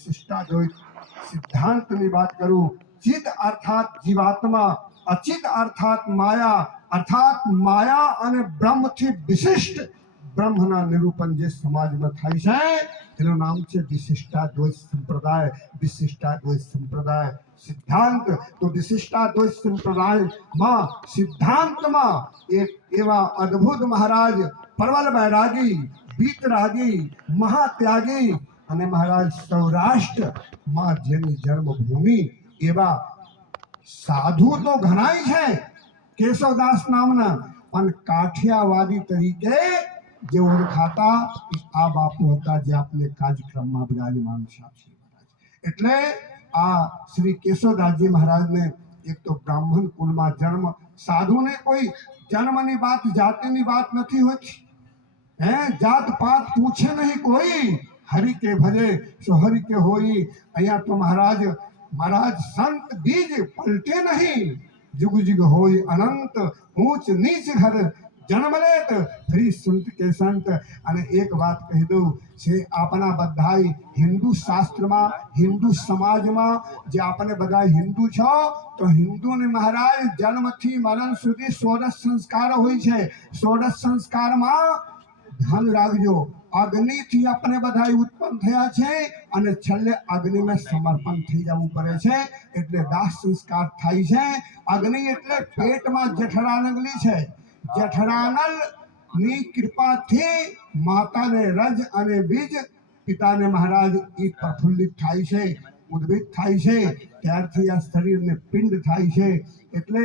વિશિષ્ટાદ્વૈત સિદ્ધાંતની વાત કરું, ચિત અર્થાત જીવાત્મા, અચિત અર્થાત માયા અને બ્રહ્મથી વિશિષ્ટ બ્રહ્મના નિરૂપણ જે સમાજમાં થાય છે એનું નામ છે વિશિષ્ટાદ્વૈત સંપ્રદાય. વિશિષ્ટાદ્વૈત સંપ્રદાય સિદ્ધાંત. તો વિશિષ્ટાદ્વૈત સંપ્રદાયમાં સિદ્ધાંતમાં એક એવા અદ્ભુત મહારાજ પ્રબલ વૈરાગી, વીતરાગી, મહાત્યાગી અને મહારાજ સૌરાષ્ટ્રમાં જેની જન્મભૂમિ એવા સાધુ તો ઘણાય છે કેશવદાસ નામના, પણ કાઠિયાવાડી તરીકે જે ઓળખાતા આ બાપુ હતા જે આપને કાર્યક્રમમાં બિરાજમાન છે. એટલે આ શ્રી કેશવદાસજી મહારાજને એક તો બ્રાહ્મણ કુળમાં જન્મ. સાધુને કોઈ જન્મની વાત, જાતિની વાત નથી હોતી. જાત પાત પૂછે નહીં કોઈ, હરિ કે ભજે સો હરિ કે હોઈ. અહીંયા તો મહારાજ સંત બીજ પલટે નહીં, जुग जुग होय अनंत, ऊंच नीच घर जन्म लेत ફરી સંત કે સંત. અને એક વાત કહી દઉં છે, આપણા બધા હિન્દુ શાસ્ત્રમાં, હિન્દુ સમાજમાં જે આપણે બધા હિન્દુ છો તો હિન્દુને મહારાજ જન્મથી મરણ સુધી 16 સંસ્કાર હોય છે. 16 સંસ્કારમાં ધ્યાન રાખજો, અગ્નિથી આપણે બધા ઉત્પન્ન થયા છે અને છેલ્લે અગ્નિમાં સમર્પણ થઈ જવું પડે છે, એટલે દાહ સંસ્કાર થાય છે. અગ્નિ એટલે પેટમાં જેઠરાનગલી છે. જેઠરાનલ ની કૃપાથી માતાને રજ અને બીજ, પિતાને મહારાજ એ પ્રફુલ્લિત થાય છે, ઉદ્ભિત થાય છે, ત્યારથી આ શરીરને પિંડ થાય છે. એટલે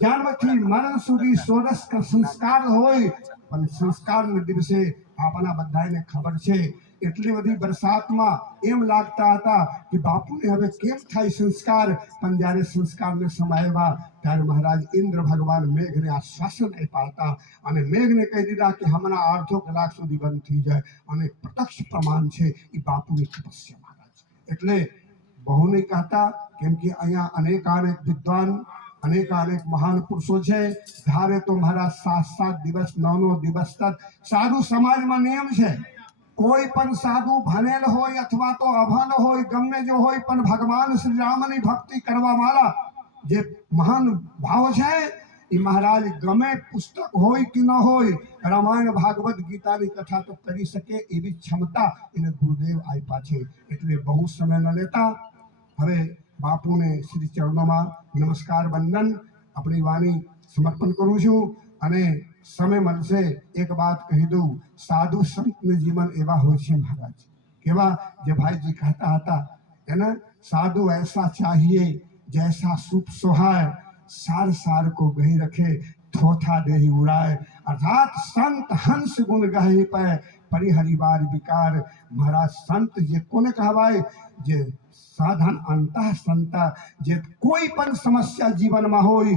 જન્મથી મરણ સુધી 16 સંસ્કાર હોય, પણ સંસ્કારના દિવસે આપણા બધાને ખબર છે એટલી બધી બરસાતમાં એમ લાગતા હતા કે બાપુને હવે કેમ થાય સંસ્કાર, પણ જ્યારે સંસ્કારને સમાયવા ત્યારે મહારાજ ઇન્દ્ર ભગવાન મેઘને આશ્વાસન આપ્યા હતા અને મેઘને કહી દીધા કે હમણાં અડધો કલાક સુધી બંધ થઈ જાય. અને પ્રત્યક્ષ પ્રમાણ છે એ બાપુની તપસ્યા મહારાજ. એટલે બહુ નહીં કહેતા, કેમ કે અહીંયા અનેક વિદ્વાન, અનેક મહાન પુરુષો છે. ધારે તો મહારાજ 7 દિવસ 9 દિવસ તક સાધુ સમાજમાં નિયમ છે, કોઈ પણ સાધુ ભણેલ હોય અથવા તો અભણ હોય, ગમે જો હોય, પણ ભગવાન શ્રી રામની ભક્તિ કરવા વાળા જે મહાન ભાવ છે એ મહારાજ ગમે પુસ્તક હોય કે ન હોય, રામાયણ ભાગવત ગીતાની કથા તો કરી શકે એવી ક્ષમતા એને ગુરુદેવ આપ્યા છે. એટલે બહુ સમય ન લેતા હવે બાપુને શ્રી ચરણોમાં નમસ્કાર વંદન આપણી વાણી સમર્પણ કરું છું. અને સમય મળશે એક વાત કહી દઉં, સાધુ સંતનું જીવન એવા હોય છે મહારાજ, કેવા જે ભાઈજી કહેતા હતા એને, સાधु ऐसा चाहिए जैसा सुख सोहाय, सार सार को गही रखे थोथा देही उड़ाए. अर्थात संत हंस गुण गहे पै परिहरिवार विकार. મહારાજ સંત જે કોને કહેવાય? જે સાધન અંતઃ સંત, જે કોઈ પણ સમસ્યા જીવનમાં હોય